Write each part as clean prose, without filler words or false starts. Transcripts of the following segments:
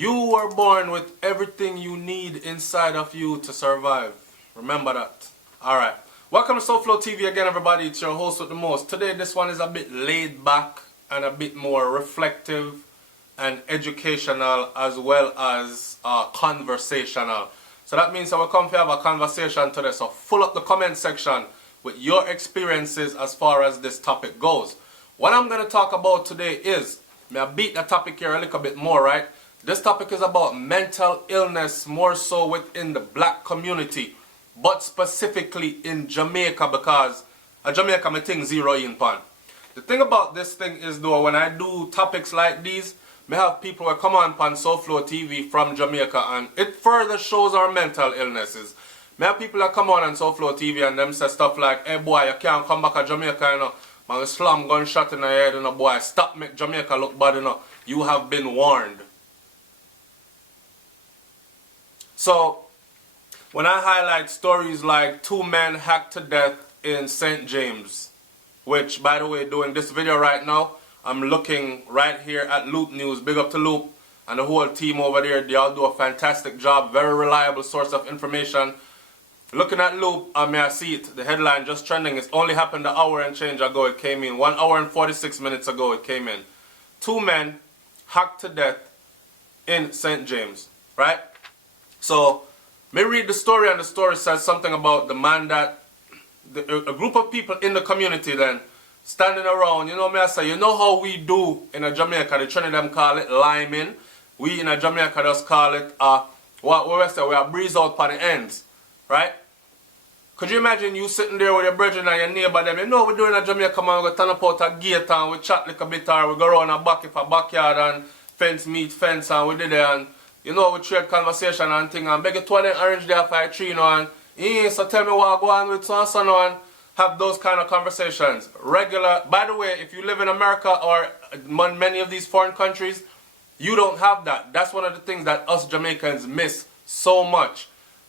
You were born with everything you need inside of you to survive. Remember that. Alright. Welcome to SouFLoTV again, everybody. It's your host with the most. Today, this one is a bit laid back and a bit more reflective and educational as well as conversational. So that means that we're come to have a conversation today. So fill up the comment section with your experiences as far as this topic goes. What I'm going to talk about today is, may I beat the topic here a little bit more, right? This topic is about mental illness, more so within the black community, but specifically in Jamaica, because Jamaica my thing zero in pan. The thing about this thing is though, when I do topics like these, may have people who come on SouFLoTV from Jamaica, and it further shows our mental illnesses. May have people that come on SouFLoTV and them say stuff like, hey boy, you can't come back to Jamaica, you know. Man, slam gunshot in your head, you know, boy. Stop make Jamaica look bad, you know. You have been warned. So, when I highlight stories like 2 men hacked to death in St. James, which, by the way, doing this video right now, I'm looking right here at Loop News. Big up to Loop and the whole team over there. They all do a fantastic job. Very reliable source of information. Looking at Loop, I see it. The headline just trending. It's only happened an hour and change ago. It came in. 1 hour and 46 minutes ago it came in. 2 men hacked to death in St. James. Right? So, me read the story, and the story says something about the man that, a group of people in the community then, standing around, you know me I say, you know how we do in a Jamaica, the Trinidad call it liming. We in a Jamaica just call it, what we say, we are breeze out for the ends. Right? Could you imagine you sitting there with your brethren and your neighbor them? You know we're doing a Jamaica, man, we go turn up out a gate and we chat like a bit, or we go around a back if a backyard and fence meet fence and we did there, and you know we trade conversation and thing, and beg you to them orange there for a tree, you know, and so tell me what I go on with so and so and have those kind of conversations. Regular, by the way, if you live in America or many of these foreign countries, you don't have that. That's one of the things that us Jamaicans miss so much.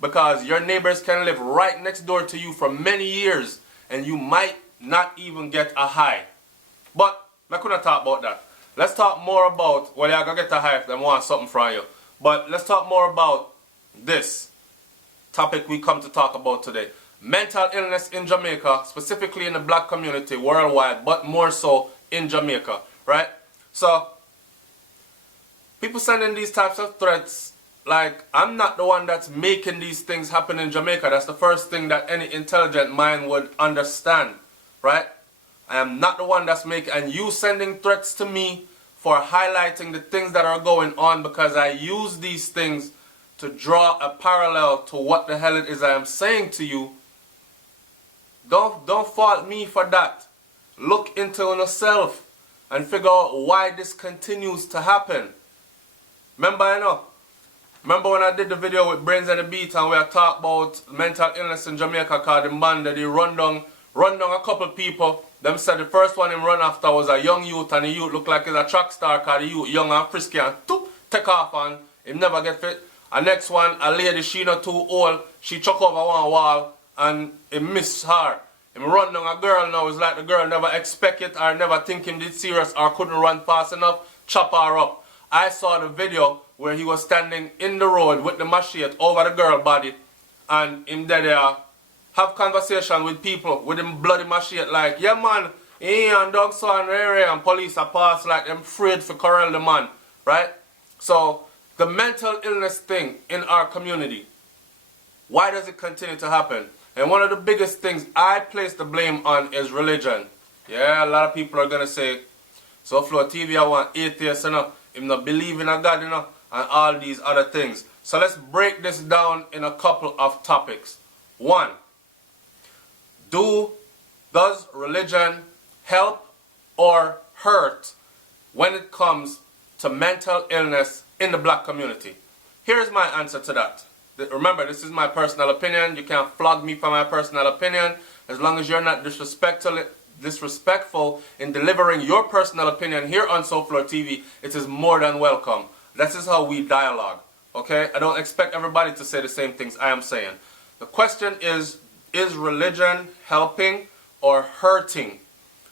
Because your neighbors can live right next door to you for many years and you might not even get a hi. But I couldn't talk about that. Let's talk more about, well, you're going to get a hi if they want something from you. But let's talk more about this topic we come to talk about today. Mental illness in Jamaica, specifically in the black community worldwide, but more so in Jamaica, right? So, people sending these types of threats. Like, I'm not the one that's making these things happen in Jamaica. That's the first thing that any intelligent mind would understand, right? I am not the one that's making, and you sending threats to me for highlighting the things that are going on because I use these things to draw a parallel to what the hell it is I am saying to you. Don't fault me for that. Look into yourself and figure out why this continues to happen. Remember when I did the video with Brains and the Beat and we had talked about mental illness in Jamaica, called the man that he run down a couple people. Them said the first one him run after was a young youth, and the youth looked like he's a track star called the youth young and frisky and take off and him never get fit. And next one, a lady, she not too old, she chuck over one wall and he missed her. Him run down a girl now, it's like the girl never expect it or never think him did serious or couldn't run fast enough, chop her up. I saw the video where he was standing in the road with the machete over the girl body, and him there have conversation with people with him bloody machete like, yeah man, and dog saw an area and police are passed like them afraid for corral the man, right? So the mental illness thing in our community, why does it continue to happen? And one of the biggest things I place the blame on is religion. Yeah, a lot of people are gonna say, SouFLoTV, I want atheists, you know, him not believe in a God, you know, and all these other things. So let's break this down in a couple of topics. 1, does religion help or hurt when it comes to mental illness in the black community? Here's my answer to that. Remember, this is my personal opinion. You can't flog me for my personal opinion. As long as you're not disrespectful in delivering your personal opinion here on SouFLoTV, it is more than welcome. This is how we dialogue, okay? I don't expect everybody to say the same things I am saying. The question is religion helping or hurting?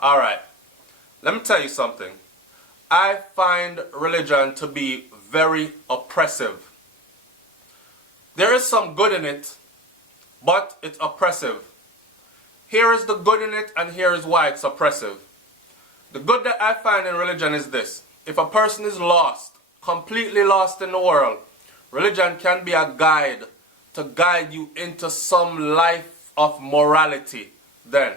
Alright, let me tell you something. I find religion to be very oppressive. There is some good in it, but it's oppressive. Here is the good in it, and here is why it's oppressive. The good that I find in religion is this. If a person is lost, completely lost in the world, religion can be a guide to guide you into some life of morality then.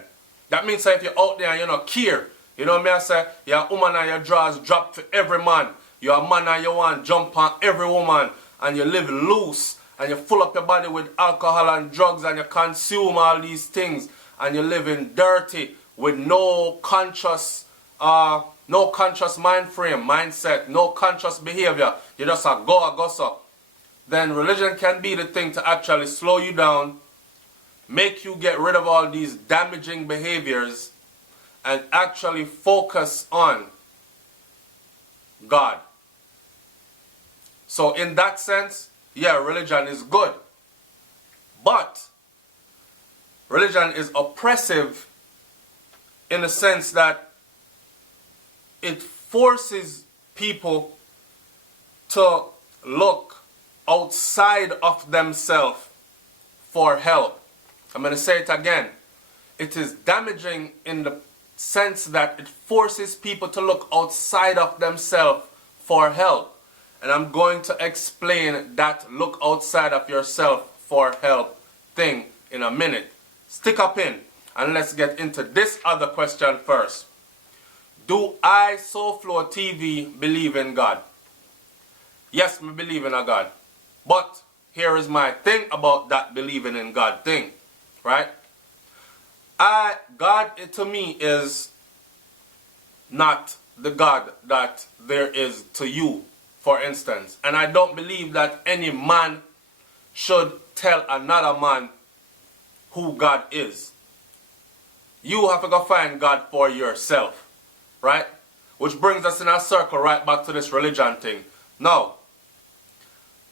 That means that if you're out there and you're not care, you know what I mean? I say, you're a woman and your drawers drop for every man. You're a man and you want to jump on every woman, and you live loose and you full up your body with alcohol and drugs and you consume all these things and you're living dirty with no conscious mind frame, mindset, no conscious behavior. You just a go so. Then religion can be the thing to actually slow you down, make you get rid of all these damaging behaviors, and actually focus on God. So in that sense, yeah, religion is good. But religion is oppressive in the sense that it forces people to look outside of themselves for help. I'm going to say it again. It is damaging in the sense that it forces people to look outside of themselves for help. And I'm going to explain that look outside of yourself for help thing in a minute. Stick up in and let's get into this other question first. Do I, SouFLoTV, believe in God? Yes, I believe in a God. But here is my thing about that believing in God thing, right? God to me is not the God that there is to you, for instance. And I don't believe that any man should tell another man who God is. You have to go find God for yourself, right? Which brings us in a circle right back to this religion thing. Now,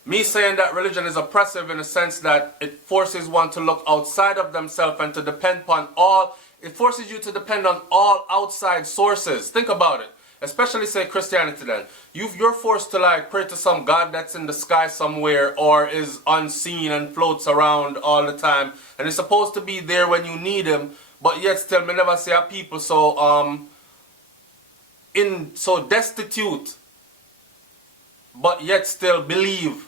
me saying that religion is oppressive in the sense that it forces one to look outside of themselves and to depend upon it forces you to depend on all outside sources. Think about it. Especially say Christianity then. You're forced to like pray to some God that's in the sky somewhere or is unseen and floats around all the time. And is supposed to be there when you need him, but yet still me never see a people so destitute, but yet still believe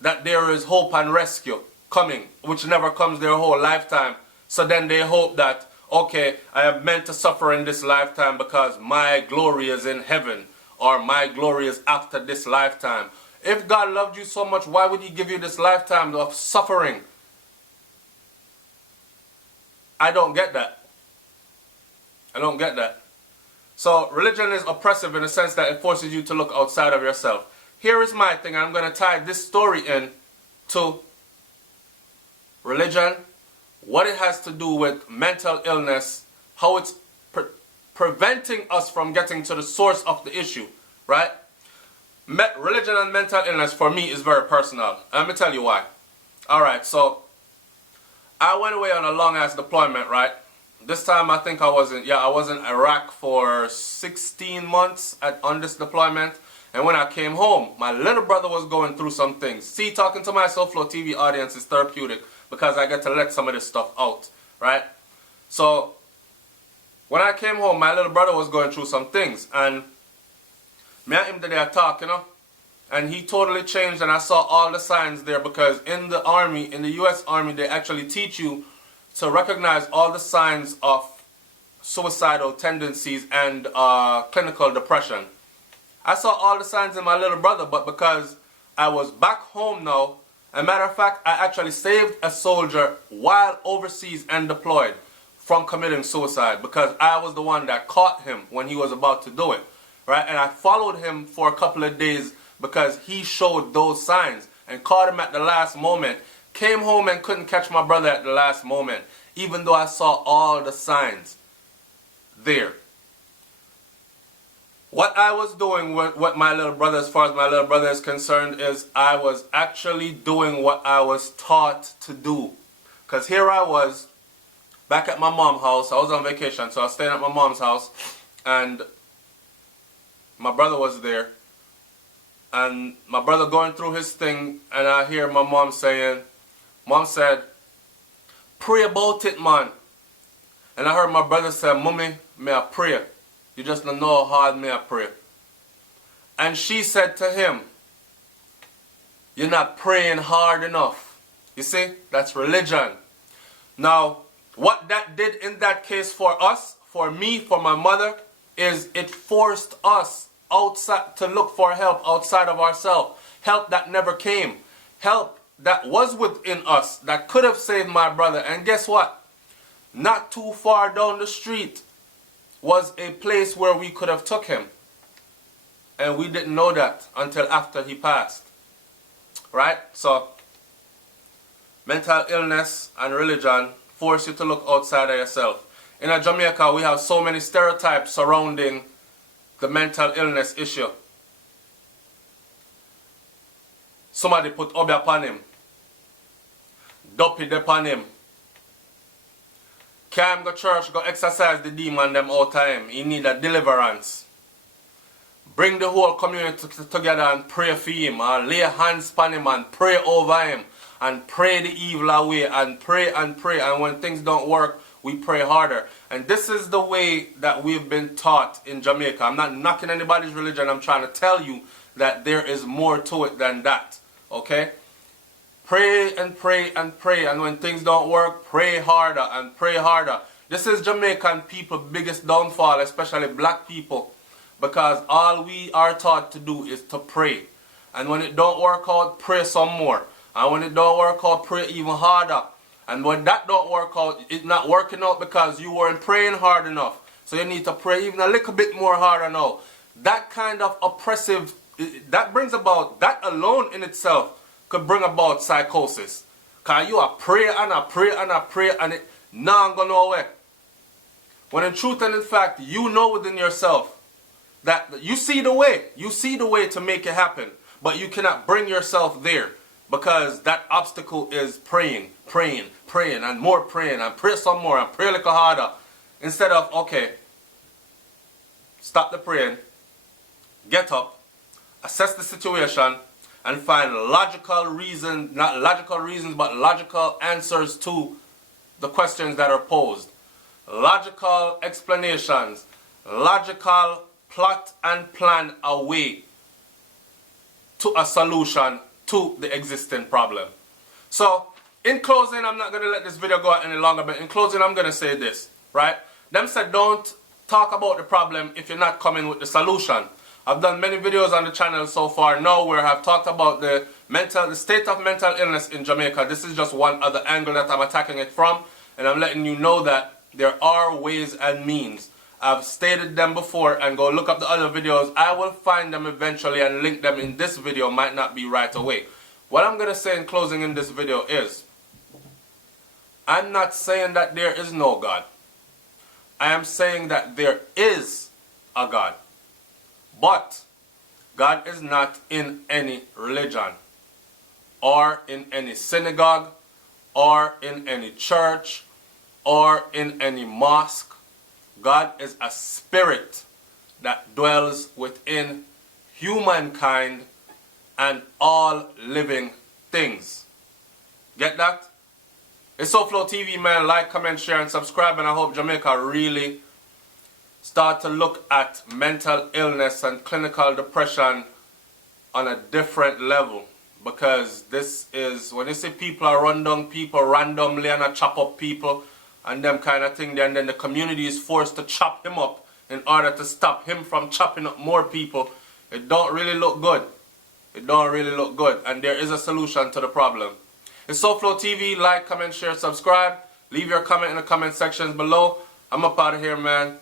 that there is hope and rescue coming, which never comes their whole lifetime. So then they hope that, okay, I am meant to suffer in this lifetime because my glory is in heaven, or my glory is after this lifetime. If God loved you so much, why would he give you this lifetime of suffering? I don't get that. I don't get that. So religion is oppressive in the sense that it forces you to look outside of yourself. Here is my thing, and I'm going to tie this story in to religion, what it has to do with mental illness, how it's preventing us from getting to the source of the issue, right? Religion and mental illness for me is very personal. Let me tell you why. Alright, so I went away on a long ass deployment, right? This time I think I was in Iraq for 16 months on this deployment. And when I came home, my little brother was going through some things. See, talking to my SouFLoTV audience is therapeutic because I get to let some of this stuff out, right? So, when I came home, my little brother was going through some things. And me and him today talk, you know? And he totally changed, and I saw all the signs there because in the Army, in the U.S. Army, they actually teach you to recognize all the signs of suicidal tendencies and clinical depression. I saw all the signs in my little brother, but because I was back home now, as a matter of fact, I actually saved a soldier while overseas and deployed from committing suicide because I was the one that caught him when he was about to do it, right? And I followed him for a couple of days because he showed those signs and caught him at the last moment. Came home and couldn't catch my brother at the last moment, even though I saw all the signs there. What I was doing with my little brother, as far as my little brother is concerned, is I was actually doing what I was taught to do. Because here I was, back at my mom's house. I was on vacation, so I was staying at my mom's house. And my brother was there. And my brother going through his thing, and I hear my mom saying, Mom said, pray about it, man. And I heard my brother say, Mommy, may I pray? You just don't know how hard may I pray. And she said to him, you're not praying hard enough. You see, that's religion. Now, what that did in that case for us, for me, for my mother, is it forced us outside to look for help outside of ourselves. Help that never came. Help that was within us that could have saved my brother. And guess what? Not too far down the street was a place where we could have took him. And we didn't know that until after he passed. Right? So, mental illness and religion force you to look outside of yourself. In Jamaica, we have so many stereotypes surrounding the mental illness issue. Somebody put obi upon him. Dopey upon him. Can't go church, go exercise the demon them all time. He need a deliverance. Bring the whole community together and pray for him. Or lay hands upon him and pray over him. And pray the evil away. And pray and pray. And when things don't work, we pray harder. And this is the way that we've been taught in Jamaica. I'm not knocking anybody's religion. I'm trying to tell you that there is more to it than that. Okay? Pray and pray and pray. And when things don't work, pray harder and pray harder. This is Jamaican people's biggest downfall, especially black people. Because all we are taught to do is to pray. And when it don't work out, pray some more. And when it don't work out, pray even harder. And when that don't work out, it's not working out because you weren't praying hard enough. So you need to pray even a little bit more harder now. That kind of oppressive, that brings about, that alone in itself could bring about psychosis. Because you are pray and I pray and I pray and it not go nowhere. When in truth and in fact, you know within yourself that you see the way. You see the way to make it happen. But you cannot bring yourself there. Because that obstacle is praying, praying, praying, and more praying, and pray some more, and pray a little harder. Instead of, okay, stop the praying, get up, assess the situation, and find logical reasons, not logical reasons, but logical answers to the questions that are posed. Logical explanations, logical plot and plan a way to a solution to the existing problem. So, in closing, I'm not going to let this video go out any longer, but in closing, I'm going to say this, right? Them said don't talk about the problem if you're not coming with the solution. I've done many videos on the channel so far now where I've talked about the state of mental illness in Jamaica. This is just one other angle that I'm attacking it from, and I'm letting you know that there are ways and means. I've stated them before, and go look up the other videos. I will find them eventually and link them in this video. Might not be right away. What I'm going to say in closing in this video is, I'm not saying that there is no God. I am saying that there is a God. But God is not in any religion, or in any synagogue, or in any church, or in any mosque. God is a spirit that dwells within humankind and all living things. Get that? It's SouFLoTV, man. Like, comment, share, and subscribe. And I hope Jamaica really start to look at mental illness and clinical depression on a different level. Because this is, when you see people are run down people randomly and chop up people, and them kind of thing, and then the community is forced to chop him up in order to stop him from chopping up more people. It don't really look good. It don't really look good. And there is a solution to the problem. It's SouFLoTV. Like, comment, share, subscribe. Leave your comment in the comment sections below. I'm up out of here, man.